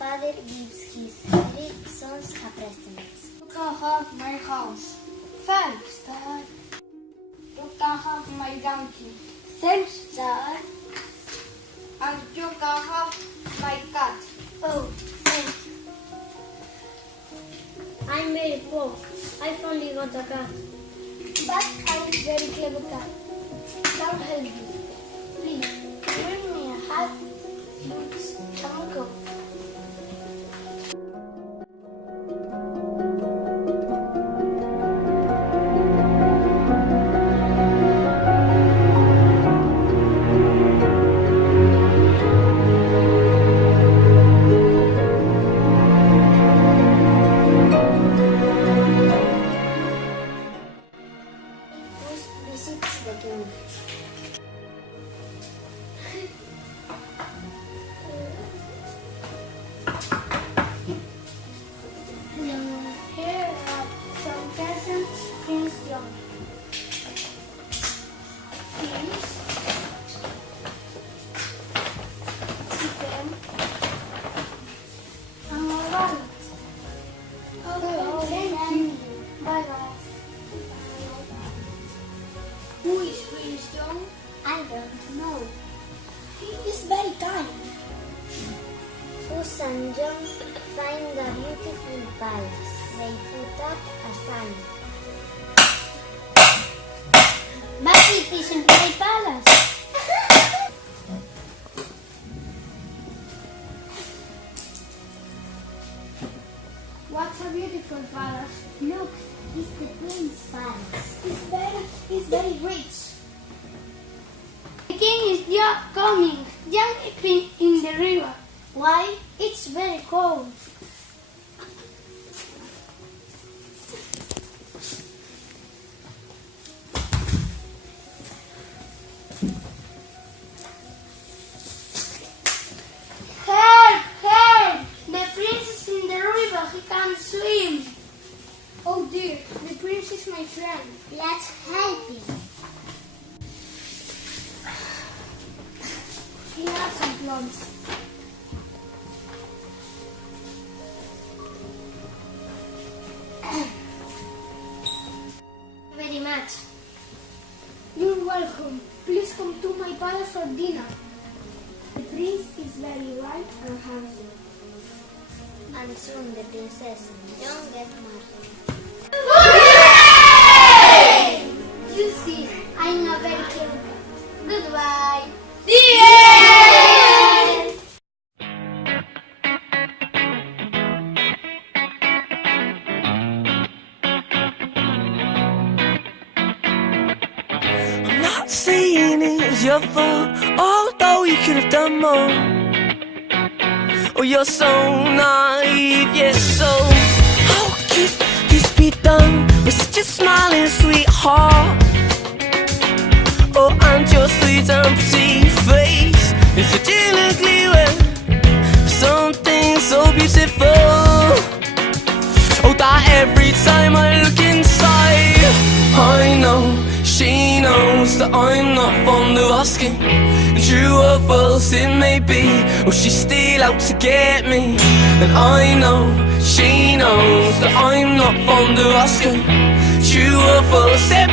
father gives his 3 sons a present. You can have my house. Thanks, Dad. You can have my donkey. Thanks, Dad. And you can have my cat. Oh, thanks. I'm very poor. I've only got a cat. But I'm very clever cat. I'll help you. Please, bring me a hat, boots, and coat. Visits the king. Here are some presents, Prince John. Fish, chicken, and more wallet. Oh, thank you. Bye bye. Who is Prince John? I don't know. He is very kind. Who's and John find a beautiful palace. They put up a sign. But it isn't my palace. What's a beautiful palace? Look, it's the prince's palace. It's very rich. The king is coming, jumping in the river. Why? It's very cold. Help! Help! The prince is in the river. He can't swim. Oh dear, the prince is my friend. Let's help him. He has some plums. Very much. You're welcome. Please come to my palace for dinner. The prince is very white and handsome. And soon the princess and John get married. Hooray! You see, I'm a very clever cat. Goodbye. The end! I'm not saying it was your fault, although you could have done more. Oh, you're so naive, yet so how could this be done with such a smiling sweetheart? Oh, and your sweet and pretty face is such an ugly way for something so beautiful. Oh, that every time I look inside, I know she knows that I'm not fond of asking. True or false it may be, or she's still out to get me. And I know she knows that I'm not fond of asking. True or false it